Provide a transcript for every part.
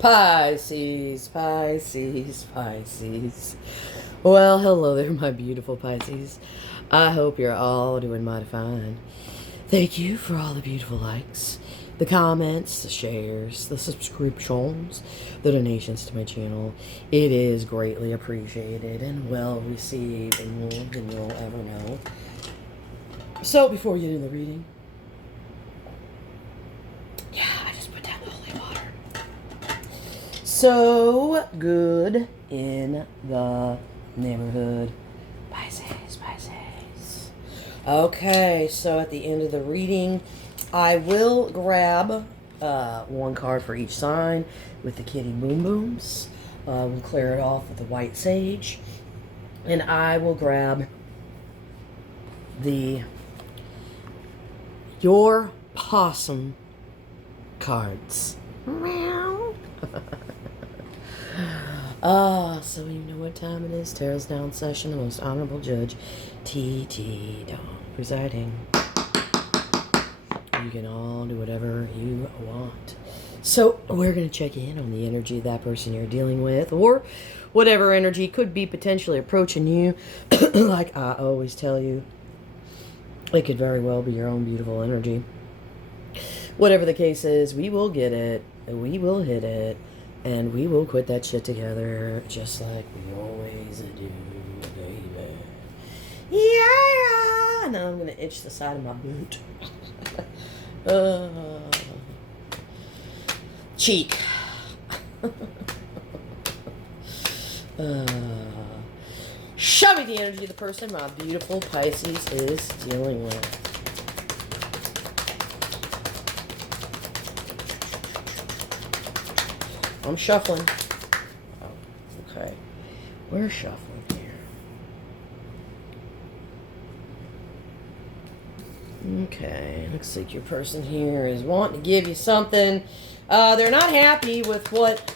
Pisces, Pisces, Pisces. Well, hello there, my beautiful Pisces. I hope you're all doing mighty fine. Thank you for all the beautiful likes, the comments, the shares, the subscriptions, the donations to my channel. It is greatly appreciated and well received and more than you'll ever know. So, before we get into the reading, I just put down the holy water. So good in the neighborhood. Pisces, Pisces. Okay, so at the end of the reading, I will grab one card for each sign with the kitty boom booms. We'll clear it off with the white sage. And I will grab the Your Possum cards. Meow. So you know what time it is. Tarot's down session. The most honorable judge, T.T. Dawn, presiding. You can all do whatever you want. So we're going to check in on the energy of that person you're dealing with, or whatever energy could be potentially approaching you. Like I always tell you, it could very well be your own beautiful energy. Whatever the case is, we will get it, we will hit it, and we will quit that shit together, just like we always do, baby. Yeah! Now I'm going to itch the side of my boot. Cheek. Show me the energy of the person my beautiful Pisces is dealing with. I'm shuffling. Oh, okay. We're shuffling here. Okay, looks like your person here is wanting to give you something. They're not happy with what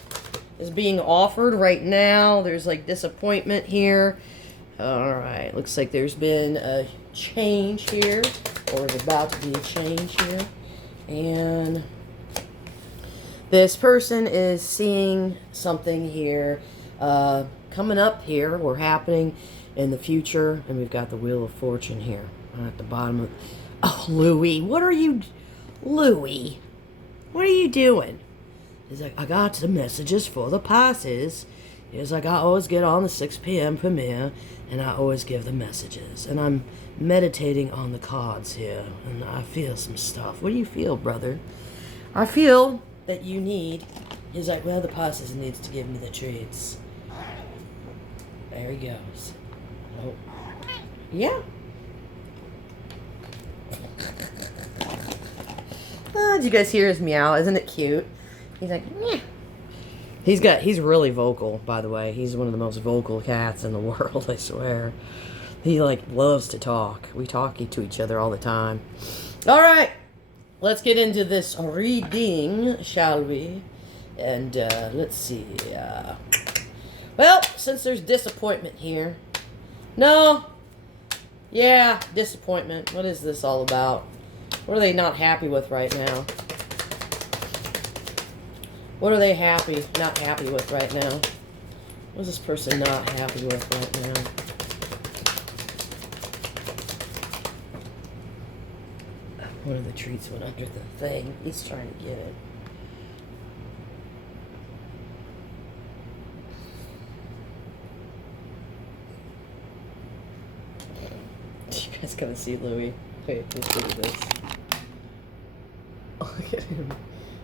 is being offered right now. There's like disappointment here. Alright, looks like there's been a change here, or there's about to be a change here. And this person is seeing something here coming up here or happening in the future. And we've got the Wheel of Fortune here at the bottom of... Oh, Louie, what are you... Louie, what are you doing? He's like, I got the messages for the Pisces. He's like, I always get on the 6 p.m. premiere, and I always give the messages. And I'm meditating on the cards here, and I feel some stuff. What do you feel, brother? I feel that you need... He's like, well, the Pisces needs to give me the treats. There he goes. Oh. Yeah. Did you guys hear his meow? Isn't it cute? He's like, meh. He's really vocal, by the way. He's one of the most vocal cats in the world, I swear. He, like, loves to talk. We talk to each other all the time. All right. Let's get into this reading, shall we? And, let's see. Well, since there's disappointment here. No. Yeah, disappointment. What is this all about? What are they not happy with right now? What are they not happy with right now? What is this person not happy with right now? One of the treats went under the thing. He's trying to get it. You guys gotta see Louie. Wait, let's look at this. Oh, look at him.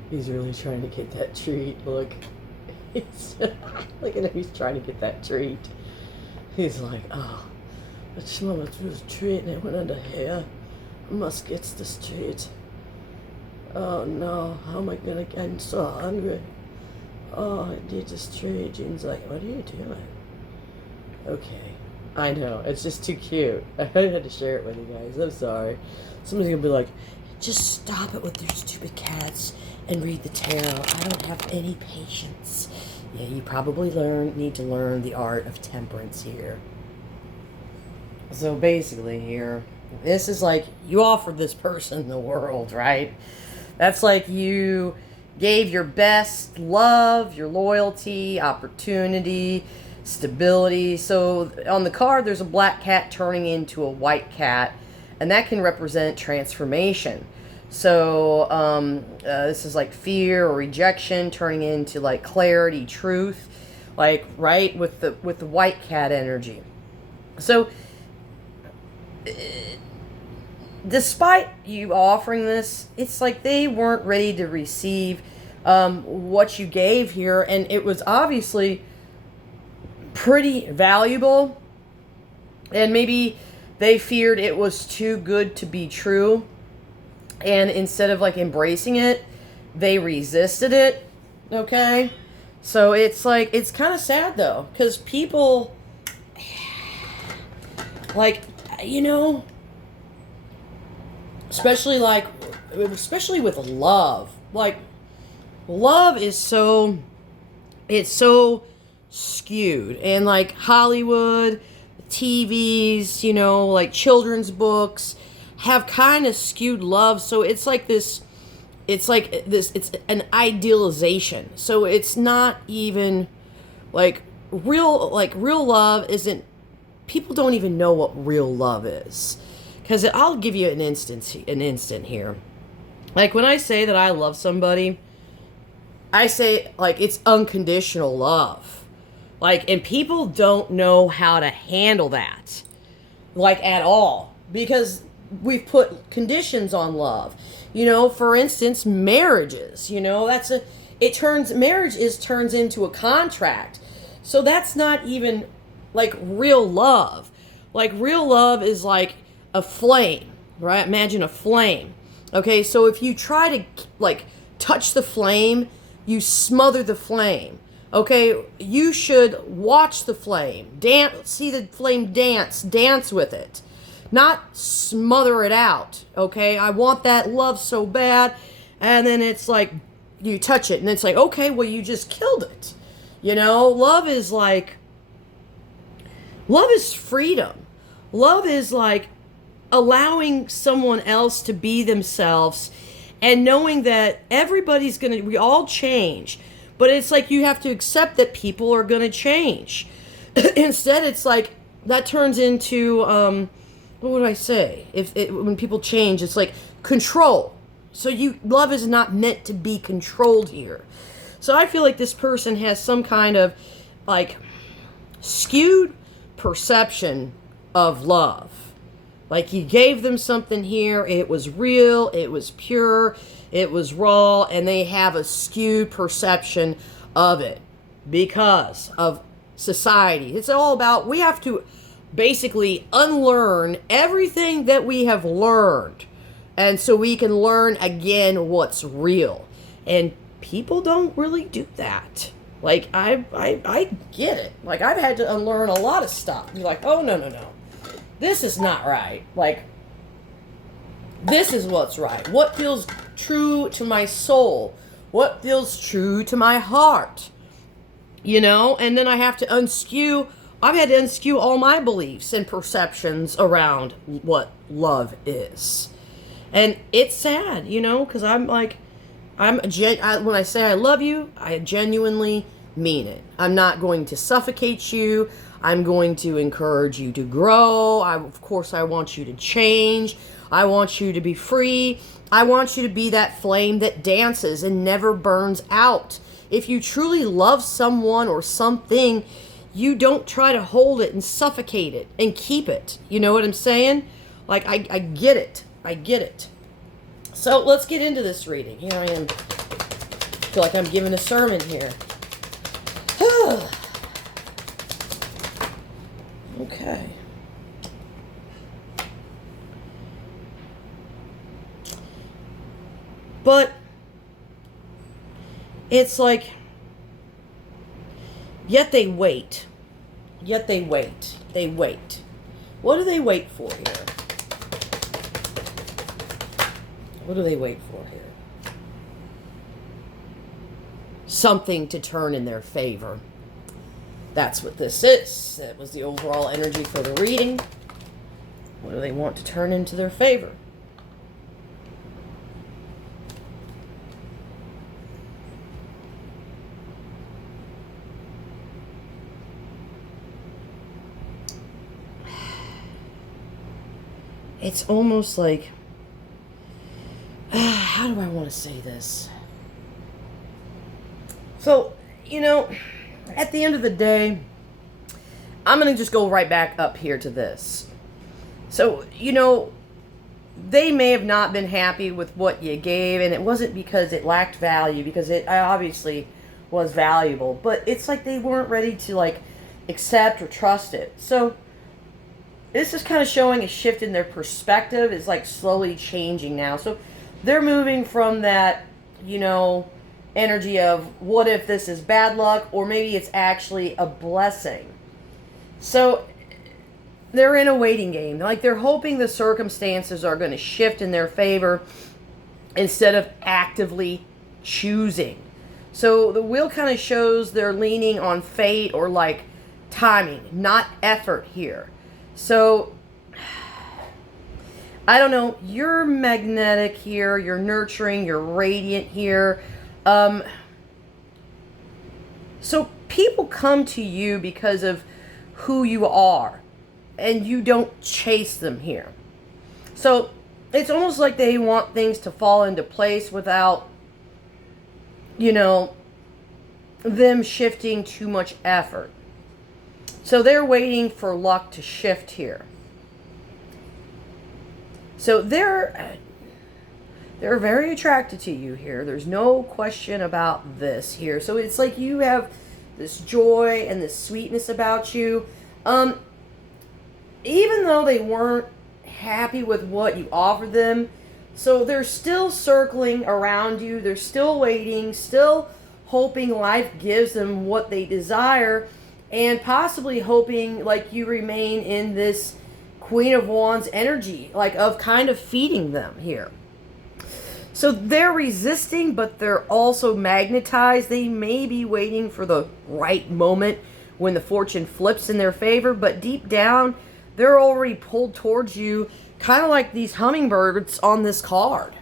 He's really trying to get that treat. Look. Look at him. He's trying to get that treat. He's like, oh, I just want this treat and it went under here. I must get this treat. Oh no, how am I gonna get? I'm so hungry. Oh, I need this treat. Jean's like, what are you doing? Okay. I know, it's just too cute. I had to share it with you guys. I'm sorry. Somebody's gonna be like, just stop it with your stupid cats and read the tarot. I don't have any patience. Yeah, you probably need to learn the art of temperance here. So basically here, this is like, you offered this person the world, right? That's like you gave your best, love, your loyalty, opportunity, stability. So on the card, there's a black cat turning into a white cat, and that can represent transformation. So this is like fear or rejection turning into like clarity, truth, like right with the white cat energy. So despite you offering this, it's like they weren't ready to receive what you gave here, and it was obviously pretty valuable, and maybe they feared it was too good to be true, and instead of like embracing it, they resisted it. Okay, so it's like, it's kind of sad though, because people, like, you know, especially with love, like love is so, it's so skewed, and like Hollywood, TVs, you know, like children's books have kind of skewed love. So it's like this, it's an idealization. So it's not even like real love isn't, people don't even know what real love is. Because I'll give you an instant here. Like when I say that I love somebody, I say like it's unconditional love. Like, and people don't know how to handle that, like at all, because we've put conditions on love. You know, for instance, marriages, you know, marriage turns into a contract. So that's not even like real love. Like real love is like a flame, right? Imagine a flame. Okay, so if you try to like touch the flame, you smother the flame. Okay, you should watch the flame, see the flame dance with it, not smother it out. Okay, I want that love so bad, and then it's like you touch it, and it's like, okay, well, you just killed it. You know, love is freedom. Love is like allowing someone else to be themselves, and knowing that we all change. But it's like you have to accept that people are going to change. Instead, it's like that turns into, what would I say? When people change, it's like control. So love is not meant to be controlled here. So I feel like this person has some kind of like skewed perception of love. Like you gave them something here, it was real, it was pure, it was raw, and they have a skewed perception of it because of society. It's all about, we have to basically unlearn everything that we have learned, and so we can learn again what's real. And people don't really do that. Like, I get it. Like, I've had to unlearn a lot of stuff. You're like, oh, no. This is not right. Like, this is what's right. What feels true to my soul? What feels true to my heart? You know? And then I have to I've had to unskew all my beliefs and perceptions around what love is. And it's sad, you know? Because I'm like, when I say I love you, I genuinely mean it. I'm not going to suffocate you. I'm going to encourage you to grow. Of course, I want you to change. I want you to be free. I want you to be that flame that dances and never burns out. If you truly love someone or something, you don't try to hold it and suffocate it and keep it. You know what I'm saying? Like, I get it. I get it. So let's get into this reading. Here I am. I feel like I'm giving a sermon here. Okay. But it's like, yet they wait. Yet they wait. They wait. What do they wait for here? What do they wait for here? Something to turn in their favor. That's what this is. That was the overall energy for the reading. What do they want to turn into their favor? it's almost like, how do I want to say this? So, you know, at the end of the day, I'm going to just go right back up here to this. So, you know, they may have not been happy with what you gave, and it wasn't because it lacked value, because it obviously was valuable, but it's like they weren't ready to, like, accept or trust it. So, this is kind of showing a shift in their perspective. It's like slowly changing now. So, they're moving from that, you know, energy of what if this is bad luck, or maybe it's actually a blessing. So they're in a waiting game. Like they're hoping the circumstances are going to shift in their favor instead of actively choosing. So the wheel kind of shows they're leaning on fate or like timing, not effort here. So I don't know, you're magnetic here, you're nurturing, you're radiant here. So people come to you because of who you are, and you don't chase them here. So it's almost like they want things to fall into place without, you know, them shifting too much effort. So they're waiting for luck to shift here. So they're very attracted to you here. There's no question about this here. So it's like you have this joy and this sweetness about you. Even though they weren't happy with what you offered them, so they're still circling around you. They're still waiting, still hoping life gives them what they desire, and possibly hoping like you remain in this Queen of Wands energy, like of kind of feeding them here. So they're resisting, but they're also magnetized. They may be waiting for the right moment when the fortune flips in their favor, but deep down, they're already pulled towards you, kind of like these hummingbirds on this card.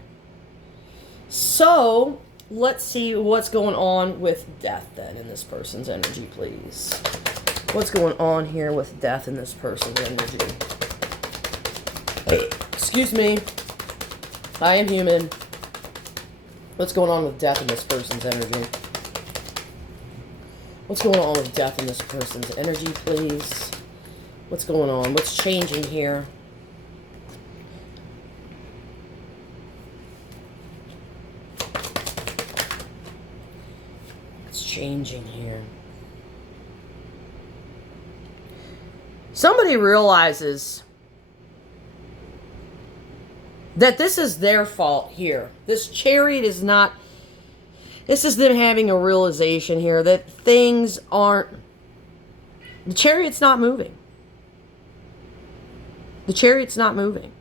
So let's see what's going on with death then in this person's energy, please. What's going on here with death in this person's energy? Excuse me. I am human. What's going on with death in this person's energy? What's going on with death in this person's energy, please? What's going on? What's changing here? What's changing here? Somebody realizes that this is their fault here. This Chariot is not... This is them having a realization here that things aren't... The Chariot's not moving. The Chariot's not moving.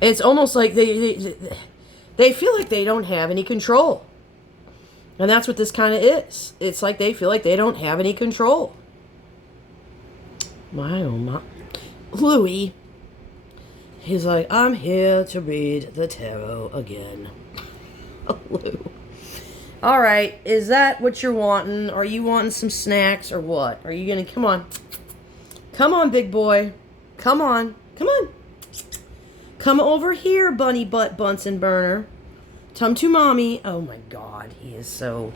It's almost like they feel like they don't have any control. And that's what this kind of is. It's like they feel like they don't have any control. My oh my. Louis. He's like, I'm here to read the tarot again. Lou. All right, is that what you're wanting? Are you wanting some snacks or what? Are you gonna, come on. Come on, big boy. Come on. Come on. Come over here, bunny butt Bunsen burner. Come to mommy. Oh my God, he is so,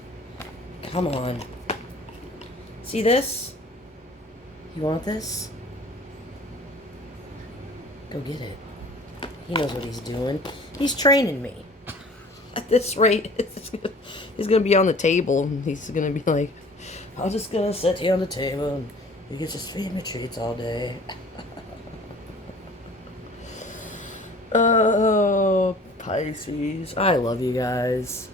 come on. See this? You want this? Go get it. He knows what he's doing. He's training me. At this rate, he's going to be on the table. And he's going to be like, I'm just going to sit here on the table and you can just feed me treats all day. Oh, Pisces. I love you guys.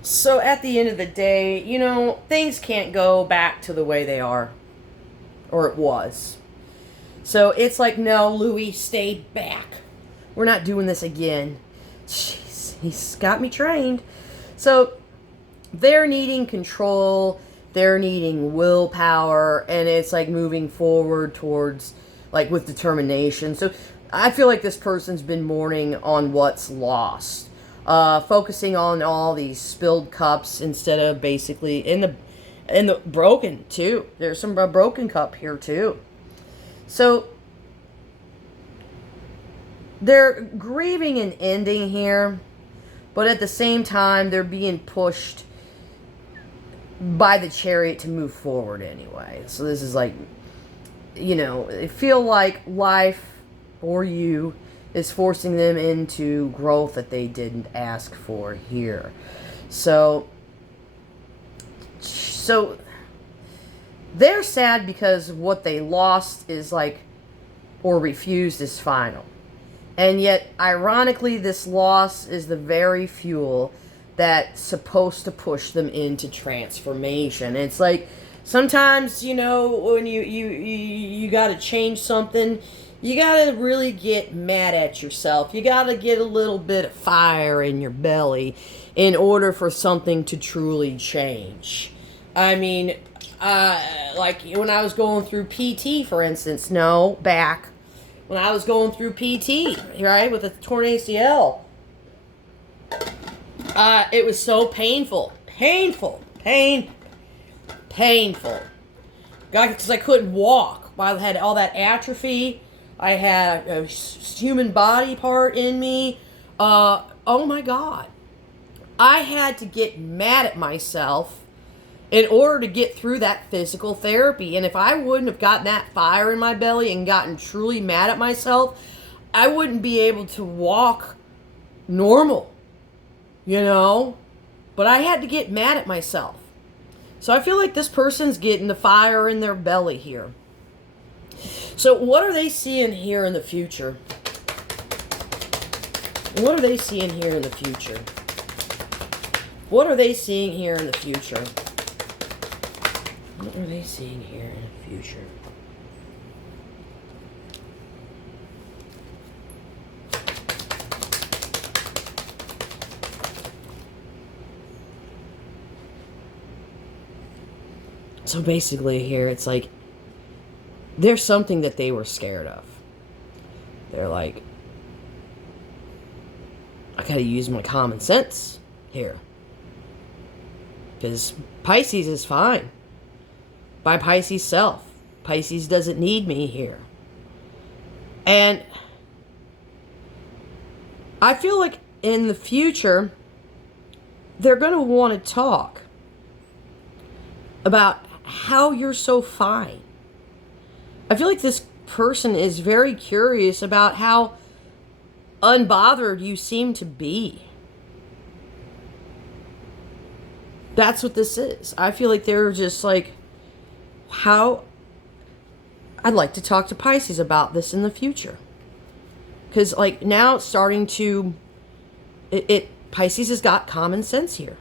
So at the end of the day, you know, things can't go back to the way they are. Or it was. So it's like, no, Louis, stay back. We're not doing this again. Jeez, he's got me trained. So they're needing control. They're needing willpower. And it's like moving forward towards, like with determination. So I feel like this person's been mourning on what's lost. Focusing on all these spilled cups instead of basically in the broken too. There's some broken cup here too. So they're grieving an ending here, but at the same time, they're being pushed by the chariot to move forward anyway. So this is like, you know, they feel like life or you is forcing them into growth that they didn't ask for here. So they're sad because what they lost is like, or refused is final. And yet, ironically, this loss is the very fuel that's supposed to push them into transformation. It's like, sometimes, you know, when you got to change something, you got to really get mad at yourself. You got to get a little bit of fire in your belly in order for something to truly change. I mean, like when I was going through PT, for instance, when I was going through PT, right, with a torn ACL, it was so painful. God, because I couldn't walk. I had all that atrophy. I had a human body part in me. Oh my God. I had to get mad at myself in order to get through that physical therapy. And if I wouldn't have gotten that fire in my belly and gotten truly mad at myself, I wouldn't be able to walk normal, you know? But I had to get mad at myself. So I feel like this person's getting the fire in their belly here. So what are they seeing here in the future? What are they seeing here in the future? What are they seeing here in the future? What are they seeing here in the future? So basically here, it's like, there's something that they were scared of. They're like, I gotta use my common sense here. Because Pisces is fine. By Pisces self. Pisces doesn't need me here. And I feel like in the future, they're going to want to talk about how you're so fine. I feel like this person is very curious about how unbothered you seem to be. That's what this is. I feel like they're just like, how I'd like to talk to Pisces about this in the future. Because like now it's starting to, Pisces has got common sense here.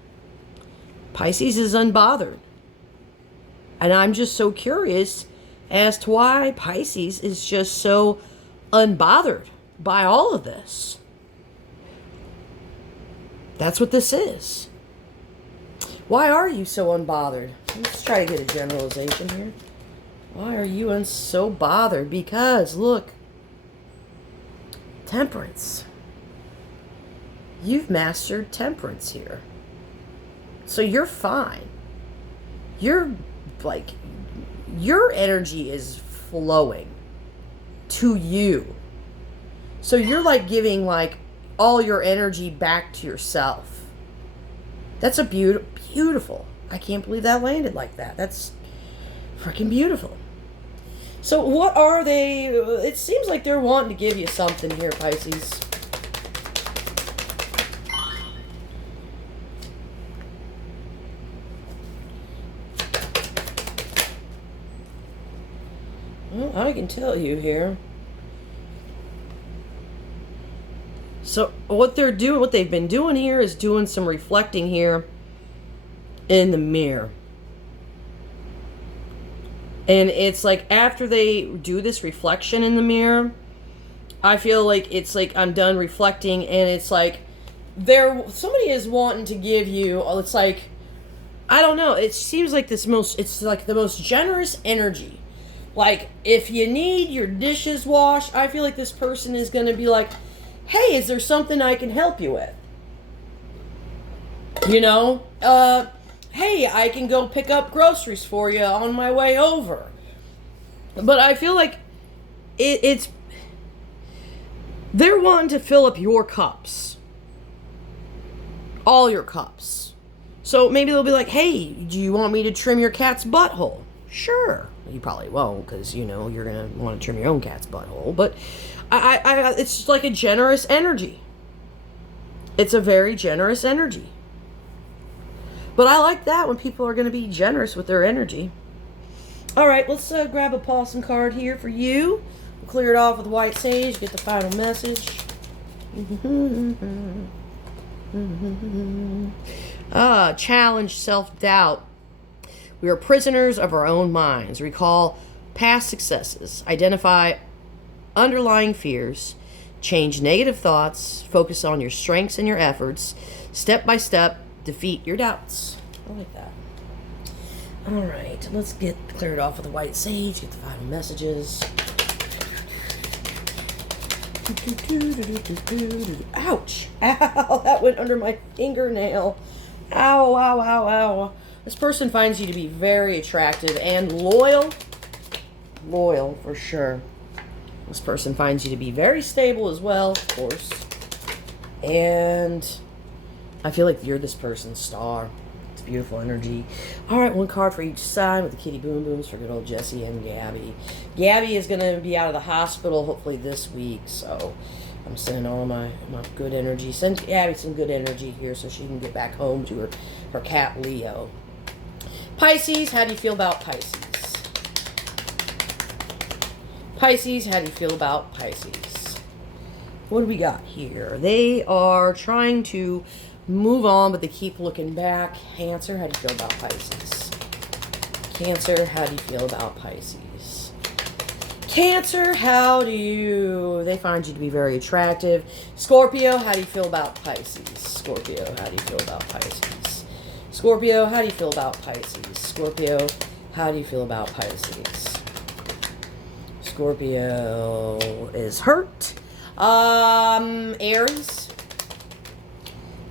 Pisces is unbothered. And I'm just so curious as to why Pisces is just so unbothered by all of this. That's what this is. Why are you so unbothered? Let's try to get a generalization here. Why are you so bothered? Because, look, temperance. You've mastered temperance here. So you're fine. You're like, your energy is flowing to you. So you're like giving like all your energy back to yourself. That's a beautiful. I can't believe that landed like that. That's freaking beautiful. So what are they? It seems like they're wanting to give you something here, Pisces. Well, I can tell you here. So what they're doing, what they've been doing here is doing some reflecting here in the mirror. And it's like after they do this reflection in the mirror, I feel like it's like I'm done reflecting, and it's like somebody is wanting to give you, it's like, I don't know, it seems like it's like the most generous energy. Like if you need your dishes washed, I feel like this person is going to be like, hey, is there something I can help you with? You know, hey, I can go pick up groceries for you on my way over. But I feel like They're wanting to fill up your cups. All your cups. So maybe they'll be like, hey, do you want me to trim your cat's butthole? Sure. You probably won't, because, you know, you're going to want to trim your own cat's butthole. But it's like a generous energy. It's a very generous energy. But I like that when people are going to be generous with their energy. All right, let's grab a possum card here for you. We'll clear it off with white sage, get the final message. Challenge self-doubt. We are prisoners of our own minds. Recall past successes. Identify underlying fears. Change negative thoughts. Focus on your strengths and your efforts. Step by step, defeat your doubts. I like that. All right, let's clear it off with the white sage, get the final messages. Ouch! Ow! That went under my fingernail. Ow, ow, ow, ow. This person finds you to be very attractive and loyal. Loyal, for sure. This person finds you to be very stable as well, of course. And I feel like you're this person's star. It's beautiful energy. All right, one card for each side with the kitty boom booms for good old Jesse and Gabby. Gabby is going to be out of the hospital hopefully this week, so I'm sending all my good energy. Send Gabby some good energy here so she can get back home to her cat Leo. Pisces, how do you feel about Pisces? Pisces, how do you feel about Pisces? What do we got here? They are trying to move on, but they keep looking back. Cancer, how do you feel about Pisces? Cancer, how do you feel about Pisces? Cancer, how do you... They find you to be very attractive. Scorpio, how do you feel about Pisces? Scorpio, how do you feel about Pisces? Scorpio, how do you feel about Pisces? Scorpio, how do you feel about Pisces? Scorpio is hurt. Aries.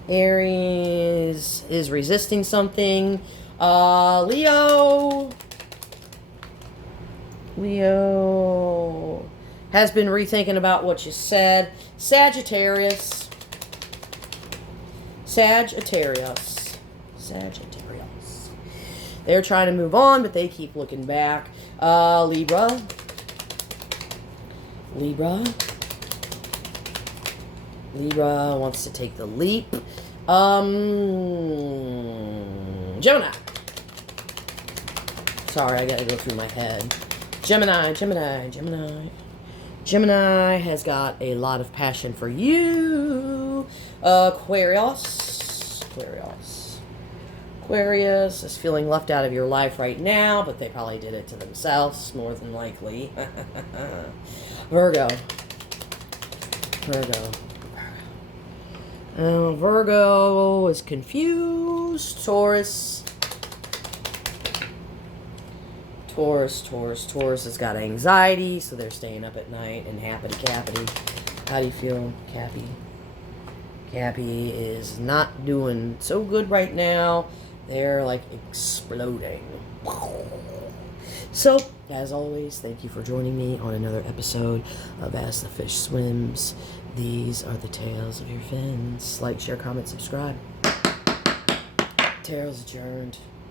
Aries is resisting something. Leo has been rethinking about what you said. Sagittarius. They're trying to move on, but they keep looking back. Libra. Libra wants to take the leap. Gemini. Sorry, I gotta go through my head. Gemini has got a lot of passion for you. Aquarius is feeling left out of your life right now, but they probably did it to themselves, more than likely. Virgo. Virgo is confused. Taurus has got anxiety, so they're staying up at night and happity-cappity. How do you feel, Cappy? Cappy is not doing so good right now. They're like exploding. So, as always, thank you for joining me on another episode of As the Fish Swims. These are the tales of your fins. Like, share, comment, subscribe. Tarot's adjourned.